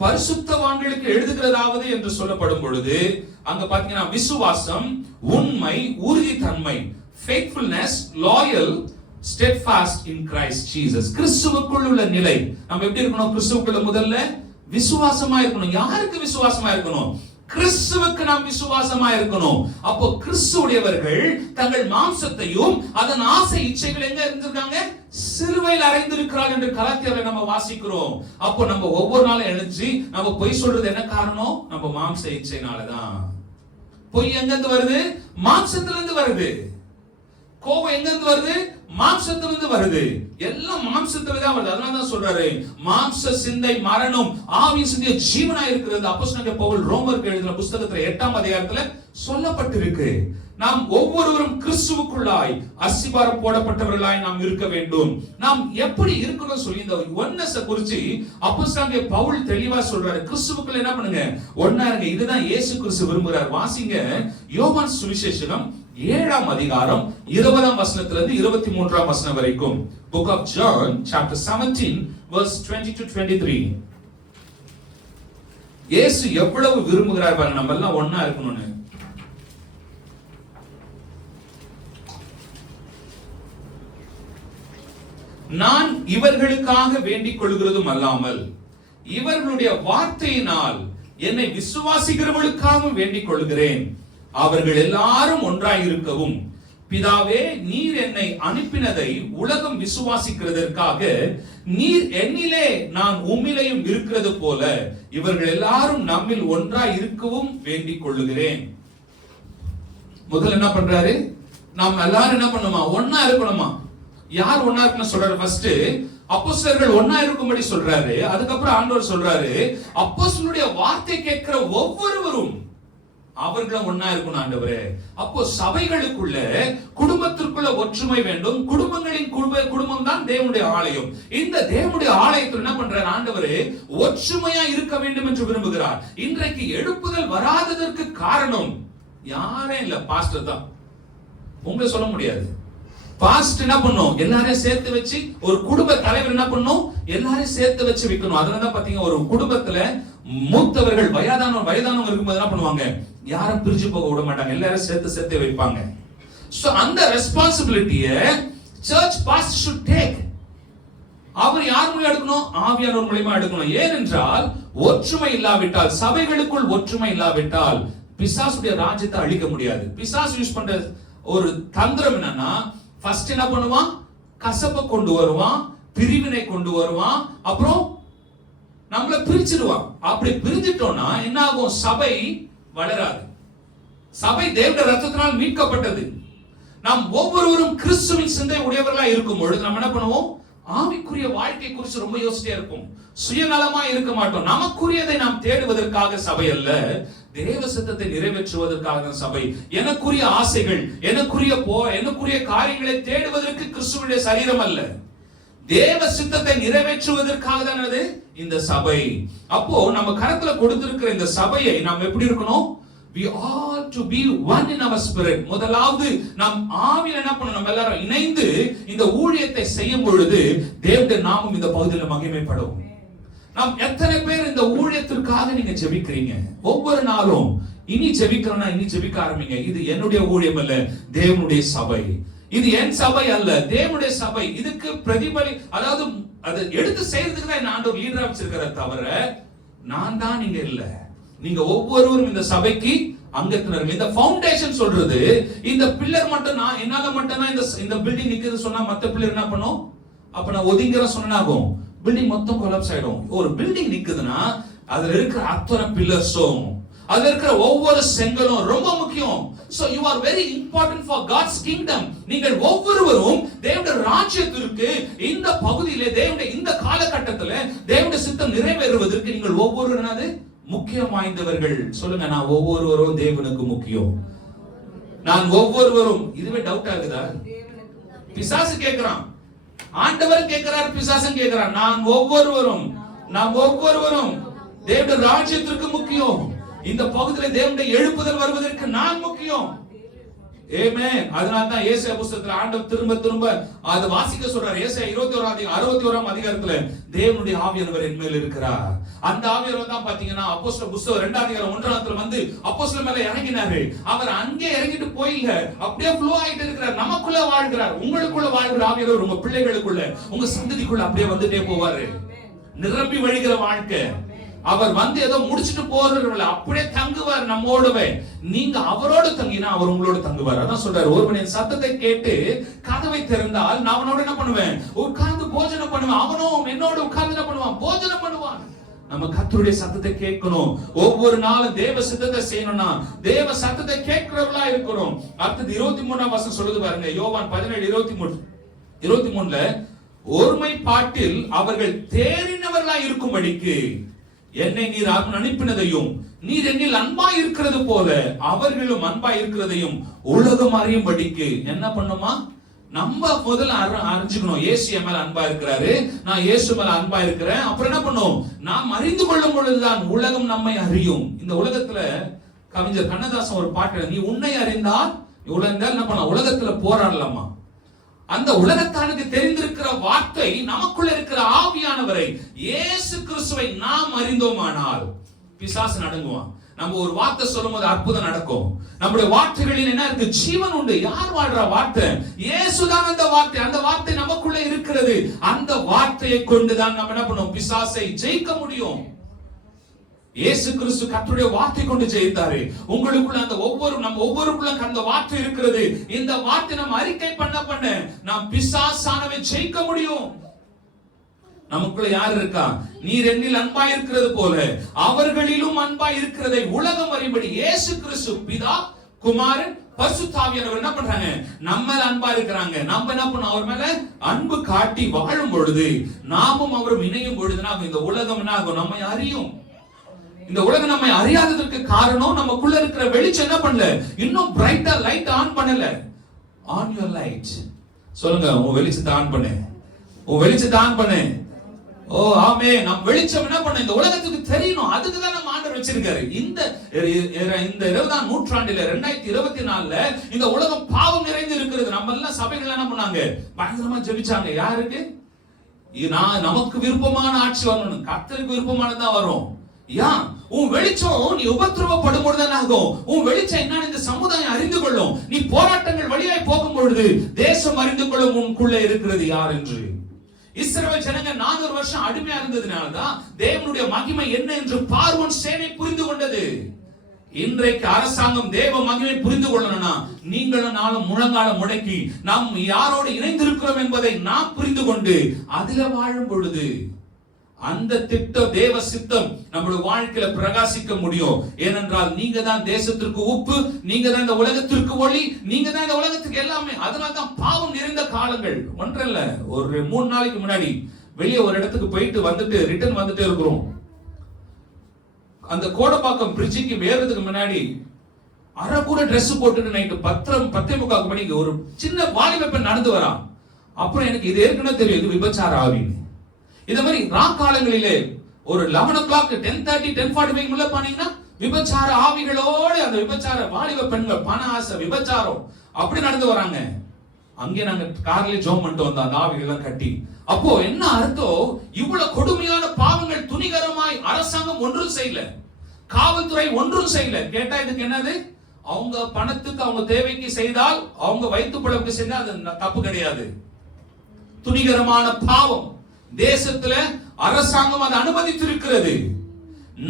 பரிசுத்தவான்களுக்கு எழுதுகிறதாவது என்று சொல்லப்படும் பொழுது அங்க பாத்தீங்கன்னா விசுவாசம், உண்மை, உறுதித்தன்மை, faithfulness, loyal, steadfast in Christ Jesus. கிறிஸ்துவுக்குள் உள்ள நிலை. நம்ம எப்படி இருக்கணும்? கிறிஸ்துவுக்குள்ள முதல்ல விசுவாசமா இருக்கணும். யாருக்கு விசுவாசமா இருக்கணும்? கிறிஸ்துவுக்கு நாம் விசுவாசமா இருக்கணும். அப்போ கிறிஸ்துவுடையவர்கள் தங்கள் மாம்சத்தையும் அதன் ஆசை இச்சைகள் எங்க இருந்திருக்காங்க? சிலுவையில் அறைந்திருக்கிறார்கள் என்று கலாத்தியர்ல நம்ம வாசிக்கிறோம். அப்போ நம்ம ஒவ்வொரு நாளும் எழுந்து நம்ம பொய் சொல்றது என்ன காரணம்? நம்ம மாம்ச இச்சைனாலதான். பொய் எங்க இருந்து வருது? மாம்சத்துல இருந்து வருது. கோபம் எங்க இருந்து வருது? மாம்சத்துல இருந்து வருது. எல்லாம் மாம்சத்துல தான் வருது. அதனால தான் சொல்றாரு, மாம்ச சிந்தை மரணம், ஆவி சிந்தை ஜீவனா இருக்கிறது. அப்போஸ்தலனாகிய பவுல் ரோமருக்கு எழுதின புத்தகத்துல 8ஆம் அதிகாரத்துல சொல்லப்பட்டிருக்கு. நாம் ஒவ்வொருவரும் கிறிஸ்துவுக்குள்ளாய் அஸ்திபாரம் போடப்பட்டவர்களாய் நாம் இருக்க வேண்டும். நாம் எப்படி இருக்கணும் சொல்லி இந்த ஒன்னஸ் குறித்து அப்போஸ்தலனாகிய பவுல் தெளிவா சொல்றாரு. கிறிஸ்துவுக்குள்ள என்ன பண்ணுங்க? ஒன்னா இருங்க. இதுதான் இயேசு கிறிஸ்து விரும்புறார். வாசிங்க யோவான் சுவிசேஷம் 7ஆம் அதிகாரம் 20ஆம் வசனத்திலிருந்து 23ஆம் வசனம் வரைக்கும். Book of John chapter 17 verse 20 to 23. இயேசு எவ்வளவு விரும்புகிறார் பாருங்க, நம்ம எல்லாம் ஒண்ணா இருக்கணும்னு. நான் இவர்களுக்காக வேண்டிக் கொள்கிறதும் அல்லாமல் இவர்களுடைய வார்த்தையினால் என்னை விசுவாசிக்கிறவர்களுக்காக வேண்டிக் கொள்கிறேன். அவர்கள் எல்லாரும் ஒன்றாய் இருக்கவும், பிதாவே நீர் என்னை அனுப்பினதை உலகம் விசுவாசிக்கிறதற்காக நீர் என்னிலே நான் உம்மிலேயும் இருக்கிறது போல இவர்கள் எல்லாரும் நம்மில் ஒன்றாய் இருக்கவும் வேண்டிக் கொள்ளுகிறேன். முதல்ல என்ன பண்றாரு? நாம் எல்லாரும் என்ன பண்ணுமா? ஒன்னா இருக்கணுமா? யார் ஒன்னா இருக்கணும் சொல்றாரு? ஃபர்ஸ்ட் அப்போஸ்தலர்கள் ஒன்னா இருக்கும்படி சொல்றாரு. அதுக்கப்புறம் ஆண்டவர் சொல்றாரு, அப்போஸ்தலருடைய வார்த்தை கேட்கிற ஒவ்வொருவரும் அவர்களும் ஒன்னா இருக்கணும் ஆண்டவரே. அப்போ சபைகளுக்குள்ள, குடும்பத்திற்குள்ள ஒற்றுமை வேண்டும். குடும்பங்களின் குடும்பம் தான் தேவனுடைய ஆலயம். இந்த தேவனுடைய ஆலயத்தில் என்ன பண்றார் ஆண்டவரே? ஒற்றுமையா இருக்க வேண்டும் என்று விரும்புகிறார். இன்றைக்கு எழுப்புதல் வராததற்கு காரணம் யாரே இல்ல, பாஸ்டர் தான். உங்களை சொல்ல முடியாது. பாஸ்ட் என்ன பண்ணும்? எல்லாரையும் சேர்த்து வச்சு, ஒரு குடும்ப தலைவர் என்ன பண்ணும்? எல்லாரையும் சேர்த்து வச்சு வைக்கணும். அதனாலதான் பாத்தீங்க, ஒரு குடும்பத்துல மூத்தவர்கள் வயதானவங்க இருக்கும்போது என்ன பண்ணுவாங்க? யாரும் பிரிஞ்சு போக விட மாட்டாங்க, எல்லாரும் சேர்த்து வைப்பாங்க. சோ அந்த ரெஸ்பான்சிபிலிட்டியை சர்ச் பாஸ்டர் should take. அவர் யார் மூலமா எடுக்கணும்? ஆவியானவர் மூலமா எடுக்கணும். ஏனென்றால் ஒற்றுமை இல்லாவிட்டால், சபைகளுக்குள் ஒற்றுமை இல்லாவிட்டால் பிசாசுடைய ராஜ்யத்தை அழிக்க முடியாது. பிசாசு யூஸ் பண்ற ஒரு தந்திரம் என்னன்னா, ஃபர்ஸ்ட் என்ன பண்ணுவான்? கசப்பை கொண்டு வருவான், பிரிவினை கொண்டு வருவான், அப்புறம் நம்மள பிரிச்சிடுவான். அப்படி பிரிஞ்சிட்டோம்னா என்ன ஆகும்? சபை வளராது. சபை தேவனுடைய ரத்தத்தினால் மீட்கப்பட்டது. நாம் ஒவ்வொருவரும் கிறிஸ்துவின் சிந்தை உடையவர்களா இருக்கும் பொழுது நம்ம என்ன பண்ணுவோம்? ஆவிக்குரிய வாழ்க்கை குறித்து ரொம்ப யோசிச்சே இருப்போம். சுயநலமா இருக்க மாட்டோம். நமக்குரியதை நாம் தேடுவதற்காக சபை அல்ல, தேவ சித்தத்தை நிறைவேற்றுவதற்காக சபை. எனக்குரிய ஆசைகள், எனக்குரிய காரியங்களை தேடுவதற்கு கிறிஸ்துவுடைய சரீரம் அல்ல, தேவ சித்தத்தை நிறைவேற்றுவதற்காக தான் இந்த சபை. அப்போ நம்ம கரத்துல கொடுத்திருக்கிற இந்த சபையை நாம் எப்படி இருக்கணும்? We all to be one in our spirit. முதலாவது நாம் ஆவியில் என்ன பண்ணணும்? நம்ம எல்லாரும் இணைந்து இந்த ஊழியத்தை செய்யும் பொழுது தேவனுடைய நாமம் இந்த பகுதியில் மகிமைப்படும். நாம் எத்தனை பேர் இந்த ஊழியத்திற்காக நீங்க ஜெபிக்கிறீங்க? ஒவ்வொரு நாளும் இனி ஜெபிக்கிறோம்னா இனி ஜெபிக்க ஆரம்பிங்க. இது என்னுடைய ஊழியம் அல்ல, தேவனுடைய சபை. இது என் சபை அல்ல, தேவனுடைய சபை. இதுக்கு பிரதிபலி, அதாவது அதை எடுத்து செய்யறதுக்கு தான் என்ன ஆண்டவர் லீடரா வச்சிருக்கிற தவிர நான் தான் நீங்க இல்ல. நீங்க ஒவ்வொருவரும் இந்த சபைக்கு அங்கத்தினர்கள். இந்த ஃபவுண்டேஷன் சொல்றது, இந்த பில்லர் மட்டும் நான் என்னால மட்டும் தான் இந்த பில்டிங் நிக்குது சொன்னா மத்த பில்லர் என்ன பண்ணும்? அப்ப நான் ஒதுங்கிற சொன்னாகும், பில்டிங் மொத்தம் கொலாப்ஸ் ஆயிடும். ஒரு பில்டிங் நிக்குதுன்னா அதுல இருக்கிற அத்தனை பில்லர்ஸும், அதுல இருக்கிற ஒவ்வொரு செங்கலும் ரொம்ப முக்கியம். So you are very important for God's kingdom. நீங்கள் ஒவ்வொருவரும் தேவனுடைய ராஜ்யத்திற்கு இந்த பகுதியிலே, தேவனுடைய இந்த காலகட்டத்தில் தேவனுடைய சித்தம் நிறைவேறுவதற்கு நீங்கள் ஒவ்வொருவரும் முக்கியம் வாய்ந்தவர்கள். சொல்லுங்க, நான் ஒவ்வொருவரும் தேவனுக்கு முக்கியம். நான் ஒவ்வொருவரும். இதுவே டவுட்டா இருக்குதா? பிசாசு கேட்கிறான், ஆண்டவர் கேட்கிறார், பிசாசன் கேட்கிறான். நாம் ஒவ்வொருவரும் தேவனுடைய ராஜ்யத்திற்கு முக்கியம். இந்த பகுதியில் தேவனுடைய எழுப்புதல் வருவதற்கு நான் முக்கியம். ஆமென். அதனால தான் ஏசாயா புத்தகத்துல ஆண்டவர் திரும்ப திரும்ப அது வாசிக்க சொல்றார். ஏசாயா 61ஆம் அதிகாரத்துல தேவனுடைய ஆவியானவர் என் மேல் இருக்கிறார். அந்த ஆவியானவர் தான் பாத்தீங்கன்னா அப்போஸ்தலர் புத்தகம் 2ஆம் அதிகாரம் 1ஆம் வந்து அப்போஸ்தலர் மேல இறங்கினாரு. அவர் அங்கே இறங்கிட்டு போயில அப்படியே ஃப்ளோ ஆயிட்டு இருக்கிறார். நமக்குள்ள வாழ்கிறார். உங்களுக்குள்ள வாழ்கிற ஆவியானவர் உங்க பிள்ளைகளுக்குள்ள உங்க சந்ததிக்குள்ள அப்படியே வந்துட்டே போவாரு. நிரம்பி வழிகிற வாழ்க்கை. அவர் வந்து ஏதோ முடிச்சிட்டு போறவர்கள் அப்படியே தங்குவார் நம்மோடவே. நீங்க அவரோடு தங்கினா அவர் உங்களோட தங்குவார். அதான் சொல்றாரு, ஒருவனின் சத்தத்தை கேட்டு கதவை திறந்தால் நான் அவனோட என்ன பண்ணுவேன், உட்கார்ந்து போஜனம் பண்ணுவேன். அவனும் என்னோட உட்கார்ந்து என்ன பண்ணுவான், போஜனம் பண்ணுவான். நம்ம கர்த்தருடைய சத்தத்தை கேட்கணும். ஒவ்வொரு நாளும் தேவ சித்தத்தை செய்யணும்னா தேவ சத்தத்தை கேட்கிறவர்களா இருக்கணும். அடுத்தது 23ஆம் வசனம் சொல்லுது பாருங்க. யோவான் 17:23 ஒருமைப்பாட்டில் அவர்கள் தேறினவர்களா இருக்கும்படிக்கு என்னை நீர் அனுப்பினதையும் நீர் என்னில் அன்பாய் இருக்கிறது போல அவர்களும் அன்பாய் இருக்கிறதையும் உலகம் அறியும்படிக்கு என்ன பண்ணுமா, நம்ம முதல்ல அறிஞ்சுக்கணும். இயேசு மேல அன்பா இருக்கிறாரு, நான் இயேசு மேல அன்பா இருக்கிறேன். அப்புறம் என்ன பண்ணும், நாம் அறிந்து கொள்ளும் பொழுதுதான் உலகம் நம்மை அறியும். இந்த உலகத்துல கவிஞர் கண்ணதாசன் ஒரு பாட்டு, நீ உன்னை அறிந்தால் என்ன பண்ண உலகத்துல போராடலாமா. அந்த உலகத்தானுக்கு தெரிந்திருக்கிற வார்த்தை நமக்குள்ள இருக்கிற ஆவியானவரை இயேசு கிறிஸ்துவை நாம் அறிந்தோமானால் பிசாசு நடுங்குவான். நம்ம ஒரு வார்த்தை சொல்லும்போது அற்புதம் நடக்கும். நம்முடைய வார்த்தைகளில் என்ன இருக்கு, ஜீவன் உண்டு. யார் வாழ்ற வார்த்தை, இயேசுதான் அந்த வார்த்தை. அந்த வார்த்தை நமக்குள்ள இருக்கிறது. அந்த வார்த்தையை கொண்டுதான் நம்ம என்ன பண்ணுவோம், பிசாசை ஜெயிக்க முடியும். இயேசு கிறிஸ்து கர்த்தருடைய வார்த்தை கொண்டு ஜெயித்தாரு. உங்களுக்குள்ள அந்த ஒவ்வொருக்குள்ள அந்த வார்த்தை இருக்கிறது. இந்த வார்த்தை நம்ம அறிக்கை பண்ண நாம் பிசாசானவை ஜெயிக்க முடியும். நமக்குள்ள யார் இருக்கா, நீர் என்னில் அன்பாய் இருக்கிறது போல அவர்களிலும் அன்பாய் இருக்கிறதை உலகம் அறியும்படி இயேசு கிறிஸ்து பிதா, குமாரன், பரிசுத்த ஆவியானவர் என்ன பண்றாங்க, நம்ம மேல அன்பா இருக்கிறாங்க. நம்ம என்ன பண்ணோம், அவர் மேல அன்பு காட்டி வாழும் பொழுது நாமும் அவரும் இணையும் பொழுதுனா இந்த உலகம் என்ன ஆகும், நம்மை அறியும். இந்த உலகம் நம்மை அறியாததற்கு காரணம் நமக்குள்ள இருக்கிற வெளிச்சம் என்ன பண்ணல, இன்னும் பிரைட்டா லைட் ஆன் பண்ணல. On your light. சொல்லுங்க, உன் வெளிச்சத்தை ஆன் பண்ணு, உன் வெளிச்சத்தை ஆன் பண்ணு. ஓ ஆமே, நம் வெளிச்சம் என்ன பண்ண இந்த உலகத்துக்கு தெரியணும். அதுக்கு தான் நம்ம ஆண்டவர் வச்சிருக்காரு. இந்த 20ஆம் நூற்றாண்டில 2024ல இந்த உலகம் பாவம் நிறைந்து இருக்கிறது. நம்ம எல்லாம் சபைகள் என்ன பண்ணாங்க, பயங்கரமா ஜெபிச்சாங்க. யாருக்கு, நமக்கு விருப்பமான ஆட்சி வரணும், கர்த்தருக்கு விருப்பமானதான் வரும். யான் உன் வெளிச்சம் நீ உபத்திரவப்படும் பொழுதுதான் ஆகும். உன் வெளிச்சம் என்னன்னு இந்த சமுதாயம் அறிந்து கொள்ளும். நீ போராட்டங்கள் வழியாய் போகும் பொழுது தேசம் அறிந்து கொள்ளும் உனக்குள்ள இருக்கிறது யார் என்று. இஸ்ரவேல் ஜனங்க 400 வருஷம் அடிமையா இருந்ததுனாலதான் தேவனுடைய மகிமை என்ன என்று பார்வோன் சேனை புரிந்து கொண்டது. இன்றைக்கு அரசாங்கம் தேவ மகிமை புரிந்து கொள்ளணும்னா நீங்களும் நானும் முழங்கால முடக்கி நாம் யாரோடு இணைந்திருக்கிறோம் என்பதை நாம் புரிந்து கொண்டு அதில வாழும் பொழுது அந்த திட்டம் தேவ சித்தம் நம்மளுடைய வாழ்க்கையில பிரகாசிக்க முடியும். ஏனென்றால் நீங்க தான் தேசத்திற்கு உப்பு, நீங்க தான் இந்த உலகத்திற்கு ஒளி, நீங்க தான் இந்த உலகத்துக்கு எல்லாமே. அதனால தான் பாவம் நிறைந்த காலங்கள் ஒன்றல்ல. ஒரு 3 நாளைக்கு முன்னாடி வெளியே ஒரு இடத்துக்கு போயிட்டு வந்துட்டு ரிட்டர்ன் வந்துட்டே இருக்கிறோம். அந்த கோடப்பாக்கம் பிரிட்ஜுக்கு ஏறதுக்கு முன்னாடி அரைக்கூட ட்ரெஸ் போட்டுட்டு நைட்டு 10:45 மணிக்கு ஒரு சின்ன வாலிப பெண் நடந்து வரான். அப்புறம் எனக்கு இது ஏற்கனவே தெரியும், இது விபச்சார ஆவின்னு. இந்த மாதிரி ராக்காலங்களிலே ஒரு 11 o'clock 10:30 10:45 உள்ள போனீங்கன்னா விபச்சார ஆவிகளோடு அந்த விபச்சார வாலிப பெண்கள், பண ஆசை, விபச்சாரம் அப்படி நடந்து வராங்க. அங்கே நாங்க கார்ல ஜோம் பண்ணிட்டு வந்தோம் அந்த ஆவிகள் எல்லாம் கட்டி. அப்போ என்ன அர்த்தம், இவ்வளவு கொடுமையான பாவங்கள் துணிகரமாய் அரசாங்கம் ஒன்றும் செய்யல, காவல்துறை ஒன்றும் செய்யல. கேட்டா இதுக்கு என்னது, அவங்க பணத்துக்கு அவங்க தேவைக்கு செய்தால், அவங்க வயிற்று பிழப்புக்கு செய்தால் அது தப்பு கிடையாது. துணிகரமான பாவம் தேசத்துல அரசாங்கம் அதை அனுமதித்திருக்கிறது.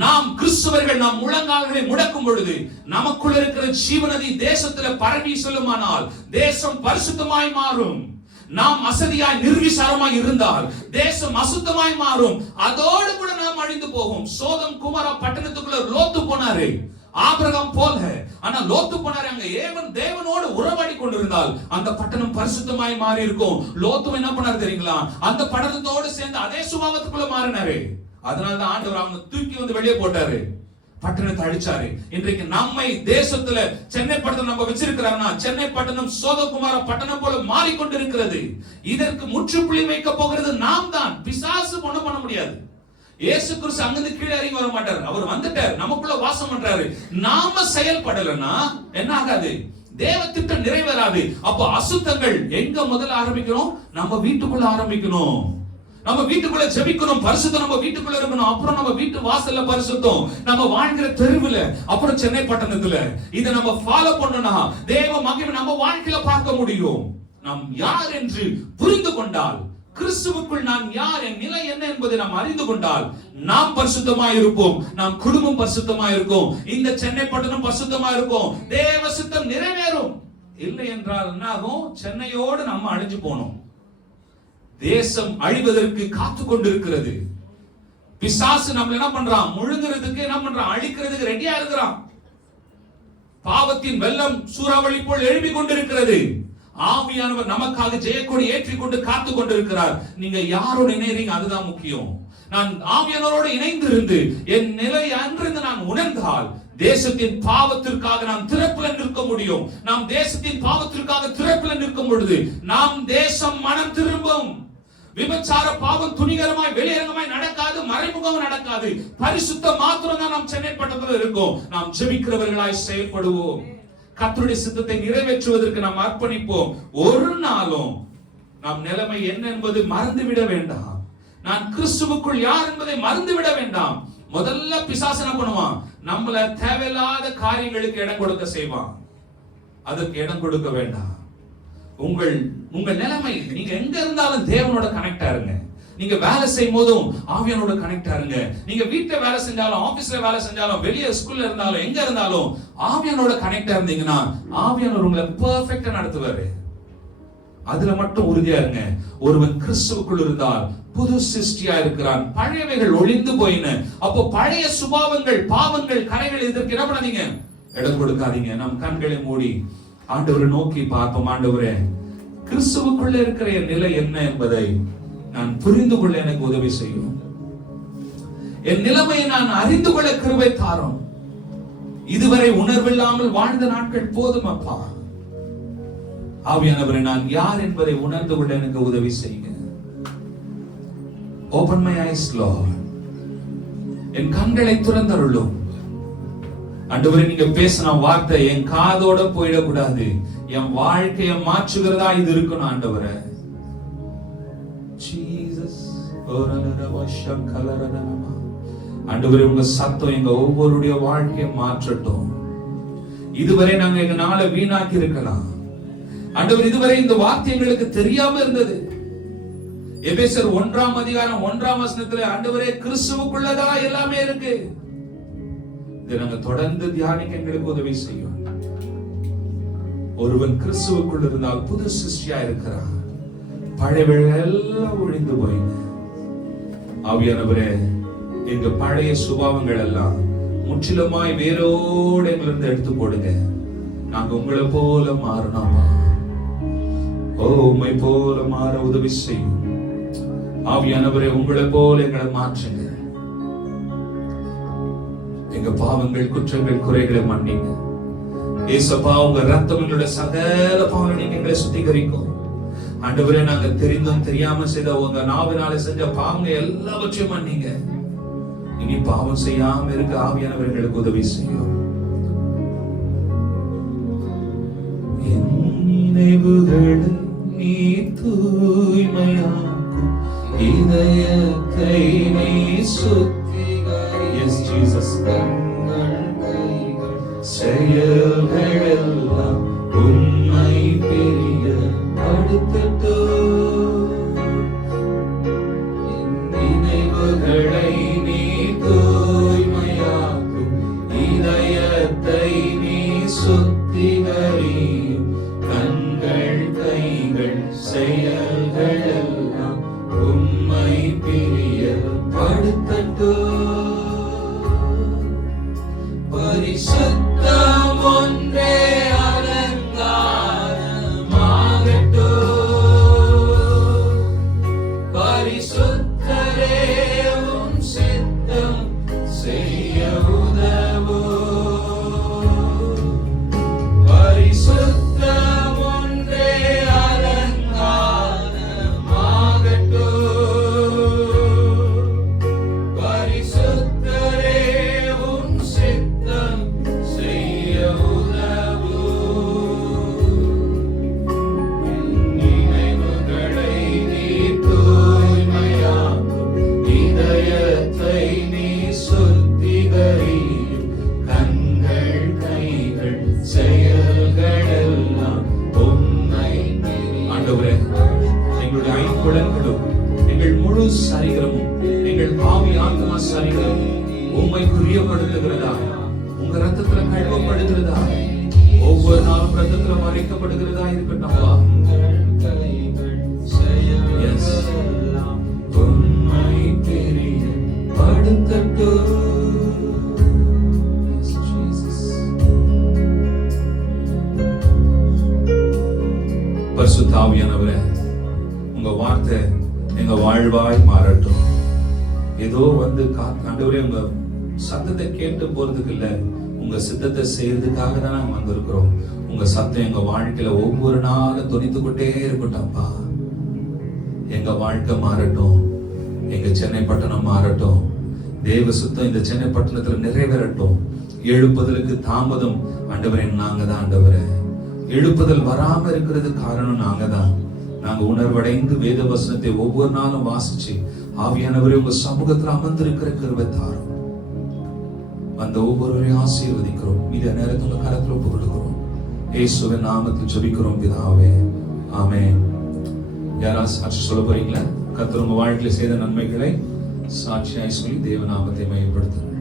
நாம் கிறிஸ்தவர்கள் நாம் முழங்கால்களை முடக்கும் பொழுது நமக்குள்ள இருக்கிற ஜீவநதி தேசத்துல பரவி செல்லுமானால் தேசம் பரிசுத்தமாய் மாறும். நாம் அசதியாய் நிர்விசாரமாய் இருந்தால் தேசம் அசுத்தமாய் மாறும். அதோடு கூட நாம் அழிந்து போகும். சோதம் குமாரா பட்டணத்துக்குள்ள லோத்து போனாரு, ஆபிரகாம் போல. ஆனா லோத்து போனாரு, அங்க தேவனோடு உறவாடி கொண்டிருந்தால் அந்த பட்டணம் பரிசுத்தமாய் மாறி இருக்கும். லோத்து என்ன பண்ணாரு தெரியுங்களா, அந்த பட்டணத்தோடு சேர்ந்து அதே சுபாவத்துக்குள்ள மாறினாரு. அதனாலதான் ஆண்டவர் அவனை தூக்கி வந்து வெளியே போட்டாரு, பட்டணத்தை அழிச்சாரு. இன்றைக்கு நம்மை தேசத்துல சென்னை பட்டணம் நம்ம வச்சிருக்கிறாங்கன்னா சென்னை பட்டணம் சோதகுமார பட்டணம் போல மாறிக்கொண்டிருக்கிறது. இதற்கு முற்றுப்புள்ளி வைக்க போகிறது நாம் தான். பிசாசு ஒண்ணும் பண்ண முடியாது. இயேசு கிறிஸ்து அங்கிருந்து கீழே இறங்கி வர மாட்டார். அவர் வந்துட்டார், நமக்குள்ள வாசம் பண்றாரு. நாம செயல்படலன்னா என்ன ஆகாது, தேவ திட்டம் நிறைவேறாது. அப்போ அசுத்தங்கள் எங்க முதல்ல ஆரம்பிக்கணும்? நம்ம வீட்டுக்குள்ள ஆரம்பிக்கணும். நம்ம வீட்டுக்குள்ள ஜெபிக்கணும், பரிசுத்தம் நம்ம வீட்டுக்குள்ள இருக்கணும். அப்புறம் நம்ம வீட்டு வாசல்ல பரிசுத்தம், நம்ம வாழ்கிற தெருவுல, அப்புறம் சென்னை பட்டணத்துல. இதை நம்ம ஃபாலோ பண்ணனா தேவ மகிமை நம்ம வாழ்க்கையில பார்க்க முடியும். நாம் யார் என்று புரிந்து கொண்டால், கிறிஸ்துவுக்குள் நான் யார், என் நிலை என்ன என்பதை நாம் அறிந்து கொண்டால், நாம் பரிசுத்தமாய் இருப்போம், நாம் குடும்பம் பரிசுத்தமாய் இருக்கும், இந்த சென்னை பட்டணம் பரிசுத்தமாய் இருக்கும், தேவ சித்தம் நிறைவேறும். இல்லை என்றால் என்ன ஆகும்? சென்னையோடு நம்ம அழிஞ்சு போனோம். தேசம் அழிவதற்கு காத்து கொண்டிருக்கிறது. பிசாசு நம்ம என்ன பண்றான்? முழுங்குறதுக்கு என்ன பண்றான்? அழிக்கிறதுக்கு ரெடியா இருக்கிறான். பாவத்தின் வெள்ளம் சூறாவளி போல் எழுப்பிக் கொண்டிருக்கிறது. ஆவியானவர் நமக்காக ஜெயக்கொடி ஏற்றிக்கொண்டு காத்து கொண்டிருக்கிறார். நீங்க யாரோட இணையறீங்க? அதுதான் முக்கியம். நான் ஆவியானவரோடு இணைந்து இருந்து என் நிலை அன்று நான் உணர்ந்தால், தேசத்தின் பாவத்திற்காக நாம் திறப்புல நிற்க முடியும். நாம் தேசத்தின் பாவத்திற்காக திறப்புல நிற்கும் பொழுது நாம் தேசம் மனம் திரும்பும். விபச்சார பாவம் துணிகரமாய் வெளியரங்கமாய் நடக்காது, மறைமுகம் நடக்காது. பரிசுத்த மாத்திரம் தான் நாம் சென்னை பட்டணத்தில் இருக்கோம். நாம் ஜெபிக்கிறவர்களாய் செயல்படுவோம். கர்த்தருடைய சித்தத்தை நிறைவேற்றுவதற்கு நாம் அர்ப்பணிப்போம். ஒரு நாளும் நாம் நிலைமை என்ன என்பது மறந்துவிட வேண்டாம். நான் கிறிஸ்துவுக்குள் யார் என்பதை மறந்துவிட வேண்டாம். முதல்ல பிசாசு என்ன பண்ணுவான்? நம்மள தேவையில்லாத காரியங்களுக்கு இடம் கொடுக்க செய்வான். அதற்கு இடம் கொடுக்க வேண்டாம். உங்கள் நிலைமை, நீங்க எங்க இருந்தாலும் தேவனோட கனெக்ட் ஆருங்க. நீங்க வேலை செய்யும் போதும் ஆவியானோட கனெக்ட் ஆருங்க. நீங்க வீட்டுல வேலை செஞ்சாலும், ஆபீஸ்ல வேலை செஞ்சாலும், வெளியே ஸ்கூல்ல இருந்தாலும், எங்க இருந்தாலும் ஆவியானோட கனெக்ட் இருந்தீங்கன்னா ஆவியானவர் உங்களை பெர்ஃபெக்ட்டா நடத்துவாரு. அதுல மட்டும் உறுதியா இருங்க. ஒருவன் கிறிஸ்துவுக்குள் இருந்தால் புது சிருஷ்டியா இருக்கிறான், பழையவைகள் ஒளிந்து போயின. அப்போ பழைய சுபாவங்கள், பாவங்கள், கரைகள் இதற்கு என்ன பண்ணாதீங்க? இடம் கொடுக்காதீங்க. நம் கண்களை மூடி ஆண்டவரை நோக்கி பார்ப்போம். ஆண்டவரே, கிறிஸ்துவுக்குள்ள இருக்கிற என் நிலை என்ன என்பதை நான் புரிந்து கொள்ள எனக்கு உதவி செய்யும். என் நிலைமையை நான் அறிந்து கொள்ள கிருபை தாரும். இதுவரை உணர்வில்லாமல் வாழ்ந்த நாட்கள் போதும் அப்பா. ஆவியானவரே, நான் யார் என்பதை உணர்ந்து கொள்ள எனக்கு உதவி செய்யுங்க. Open my eyes, Lord. என் கண்களை திறந்தருளும். ஆண்டவரே, நீங்க பேசின வார்த்தை என் காதோட போயிடக்கூடாது. என் வாழ்க்கையை மாற்றுகிறதா இது இருக்கணும் ஆண்டவரே. ஜீசஸ். ஆண்டவரே, உங்க சத்தம் எங்க ஒவ்வொருடைய வாழ்க்கையை மாற்றட்டும். இதுவரை நாங்க எங்க நாளை வீணாக்கி இருக்கலாம் ஆண்டவர். இதுவரை இந்த வார்த்தை எங்களுக்கு தெரியாம இருந்தது. எபேசியர் 1ஆம் அதிகாரம் 1ஆம் வசனத்துல ஆண்டவரே, கிறிஸ்துவுக்குள்ளதான் எல்லாமே இருக்கு. இதை நாங்க தொடர்ந்து தியானிக்க எங்களுக்கு உதவி செய்யும். ஒருவன் கிறிஸ்துவுக்குள் இருந்தால் புது சிருஷ்டியா இருக்கிறான், பழையவைகள் எல்லாம் ஒழிந்து போயின. ஆவியானவரே, எங்க பழைய சுபாவங்கள் எல்லாம் முற்றிலுமாய் வேரோடு எங்களிருந்து எடுத்து போடுங்க. நாங்க உங்களை போல மாறணுமா? ஓ, உம்மை போல மாற உதவி செய்யும். ஆவியானவரே, உங்களை போல எங்களை மாற்றுங்க. எங்க பாவங்கள், குற்றங்கள், குறைகளை மன்னிங்க. ஏசப்பா, உங்க ரத்தம் எங்களுடைய சகல பாவங்களை நீங்க எங்களை சுத்திகரிக்கும். ஆண்டவரே, நாங்க தெரிந்தும் தெரியாம செய்த உங்க நாவினால செஞ்ச பாவங்கள் எல்லாவற்றையும் மன்னிங்க. இனி பாவம் செய்யாம இருக்க ஆவியானவர் எங்களுக்கு உதவி செய்யும். என் நினைவுகளை நீ தூய்மையாக்கும், இதயத்தை நீ சுத்திகரி. Yes, Jesus. செயல்கள் எல்லாம் உண்மை பிரிய அடுத்தோ. நினைவுகளை நீ தூய்மையாக்கும், இதயத்தை நீ சுத்திகரியும். கண்கள், கைகள், செயல்கள் எல்லாம் உண்மை பிரிய அடுத்தோ. பரிசுத்தம் ஒன்றே அலங்காரமாகட்டும். பரிசுத்தரே, உம் சித்தம் செய்ய உதவும். பரிசுத்தம் ஒன்றே அலங்காரமாகட்டும். பரிசுத்தரே, உம் சித்தம் செய்ய உதவும். உள்ளத்தை நீ சுத்திகரி, கண்கள் கைகள் செயல்கள் எல்லாம் உம்மை. ஆண்டவரே, எங்களுடைய ஐம்புலன்களும் எங்கள் முழு சரீரமும் எங்கள் ஆவி ஆத்மா சரீரம் உம்மை பிரியப்படுத்துகிறதா, உங்க ரத்தத்துல கழுவப்படுகிறதா, ஒவ்வொரு நாளும் ரத்தத்துல மறைக்கப்படுகிறதா இருக்கட்டும். உம்மை பிரியப்படுத்தட்டும். பரிசுத்த ஆவியானவரே, உங்க வார்த்தை எங்க வாழ்வாய் மாறட்டும். ஏதோ வந்து ஆண்டவரே உங்க சத்தத்தை கேட்டு போறதுக்கு இல்ல, உங்க சித்தத்தை செய்யறதுக்காக தான் நாங்க வந்திருக்கிறோம். உங்க சத்தம் எங்க வாழ்க்கையில ஒவ்வொரு நாளும் துணித்து கொண்டே இருக்கட்டும்ப்பா. எங்க வாழ்க்கை மாறட்டும், எங்க சென்னை பட்டணம் மாறட்டும். தேவ சுத்தம் இந்த சென்னை பட்டணத்துல நிறைவேறட்டும். எழுப்புதலுக்கு தாமதம் ஆண்டவரே நாங்க தான். ஆண்டவரே, எழுப்புதல் வராம இருக்கிறது காரணம் நாங்க தான். நாங்க உணர்வடைந்து வேத வசனத்தை ஒவ்வொரு நாளும் வாசிச்சு ஆவியானவரே உங்க சமூகத்துல அமர்ந்திருக்கிற கிருபை தாரும். அந்த ஒவ்வொருவரையும் ஆசீர்வதிக்கிறோம். மீத நேரத்தை உங்க கரத்துல ஒப்பு கொடுக்கிறோம். இயேசுவின் நாமத்தில் ஜெபிக்கிறோம் பிதாவே, ஆமென். யாராவது சாட்சி சொல்ல போறீங்களா? கர்த்தர் உங்க வாழ்க்கையில செய்த நன்மைகளை சாட்சியாய் சொல்லி தேவ நாமத்தை மையப்படுத்துங்க.